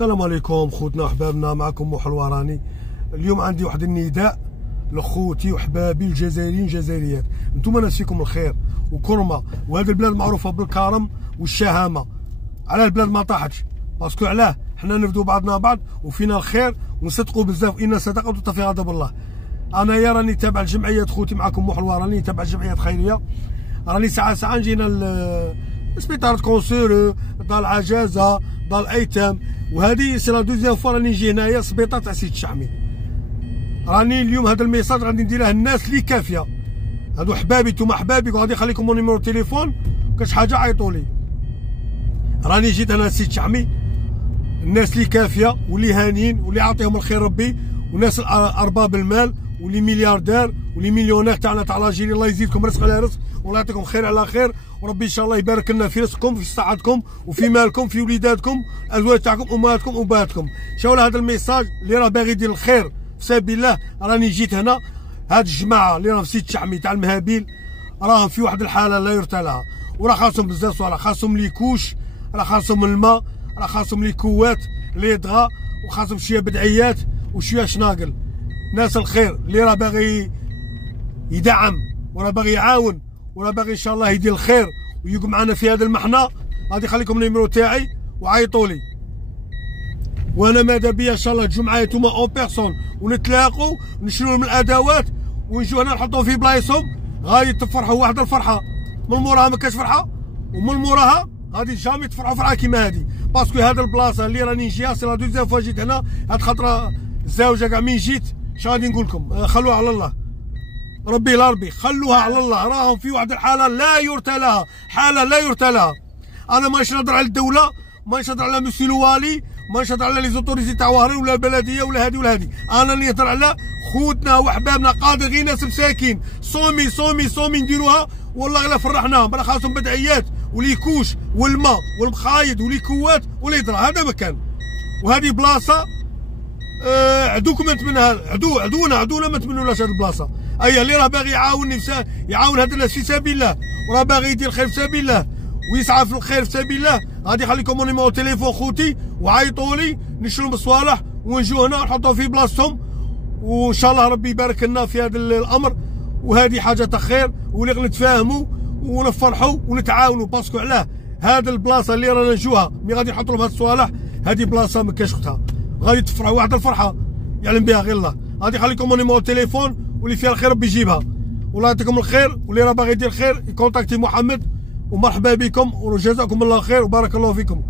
السلام عليكم خوتنا وحبابنا، معكم محو الوراني. اليوم عندي واحد النداء لخوتي وحبابي الجزائريين والجزائريات. انتم ناس فيكم الخير وكرمه، وهذه البلاد معروفه بالكرم والشهامه. على البلاد ما طاحتش باسكو علاه حنا نفدوا بعضنا بعض وفينا الخير ونصدقوا بزاف. ان صدقه تطفي غضب الله. انا راني تابع الجمعيات خوتي، معكم محو الوراني تابع الجمعيات الخيريه. راني ساعه جينا سبيطار كونسور دار العجازه دار الايتام، وهذه سي لا دوزيام فوا راني نجي هنايا سبيطار تاع سيد الشعمي. راني اليوم هذا الميساج غادي نديره الناس اللي كافيه، هادو حبابي نتوما حبابي، وغادي نخليكم مون نيميرو تليفون، كاش حاجه عيطوا لي. راني جيت انا سيد الشعمي، الناس اللي كافيه واللي هانيين واللي عاطيهم الخير ربي، وناس ارباب المال واللي ملياردير واللي مليونير تاعنا تاع لاجيري. الله يزيدكم رزق على رزق والله يعطيكم خير على خير، وربي ان شاء الله يبارك لنا في رزقكم في صحتكم وفي مالكم في وليداتكم الازواج تاعكم امهاتكم وباتكم. شاول هذا الميساج اللي راه باغي يدير الخير في سبيل الله. راني جيت هنا، هاد الجماعه اللي راه في سيد الشعمي تاع المهابيل راهم في واحد الحاله لا يرثى لها، وراه خاصهم بزاف صوالح، خاصهم لي كوش، راه خاصهم الماء، راه خاصهم لي كوات لي دغا، وخاصهم شويه بدعيات وشويه شناقل. ناس الخير اللي راه باغي يدعم وراه باغي يعاون وراه باغي ان شاء الله يدير الخير ويقف معنا في هذا المحنه، غادي نخليكم النيميرو تاعي وعيطوا لي. وانا ماذا بيا ان شاء الله تجوا معايا نتوما اون بيرسون ونتلاقوا ونشريو لهم الادوات ونجيو هنا نحطوهم في بلايصهم. غادي تفرحوا واحد الفرحه، من موراها ما كاش فرحه، ومن موراها غادي جامي تفرحوا فرحه كيما هذه. باسكو هذا البلاصه اللي راني نجيها سي لا دوزيام فوا جيت هنا، هاد خطره الزاوجه كاع مين جيت اش غادي نقول لكم، خلوها على الله، ربي لا ربي خلوها على الله. راهم في واحد الحاله لا يرثى لها، حاله لا يرثى لها. انا مانيش نهضر على الدوله، مانيش نهضر على مسيو الوالي، مانيش نهضر على لي زوتوريتي تاع وهران ولا البلديه ولا هادي ولا هادي. انا اللي نهضر على خوتنا وحبابنا قادر غير ناس مساكين. صومي نديروها والله الا فرحناهم. راه خاصهم بدعيات وليكوش والماء والمخايد وليكوات وليدرا، هذا مكان. وهذه بلاصه عدوكم ما نتمناها، عدونا ما نتمنولهاش هذه البلاصه. اي اللي راه باغي يعاونني يعاون هاد الناس في سبيل الله، وراه باغي يدير الخير في سبيل الله ويسعى في الخير في سبيل الله، غادي نخليكم مون نيميرو تليفون خوتي وعيطوا لي نشرو بالصوالح ونجيو هنا نحطوه في بلاصتهم، وان شاء الله ربي يبارك لنا في هذا الامر. وهذه حاجه تاع خير واللي غنتفاهموا ونفرحوا ونتعاونوا. باسكو علاه هذا البلاصه اللي رانا نجوها مي غادي نحطوا لهم هاد الصوالح، هذه بلاصه ما كاش اختها، غادي تفرحوا واحد الفرحه يعلم بها غير الله. غادي نخليكم مون نيميرو تليفون واللي فيها الخير ربي يجيبها. والله يعطيكم الخير، واللي راه باغي يدير الخير يكونتاكتي محمد، ومرحبا بكم وجزاكم الله خير وبارك الله فيكم.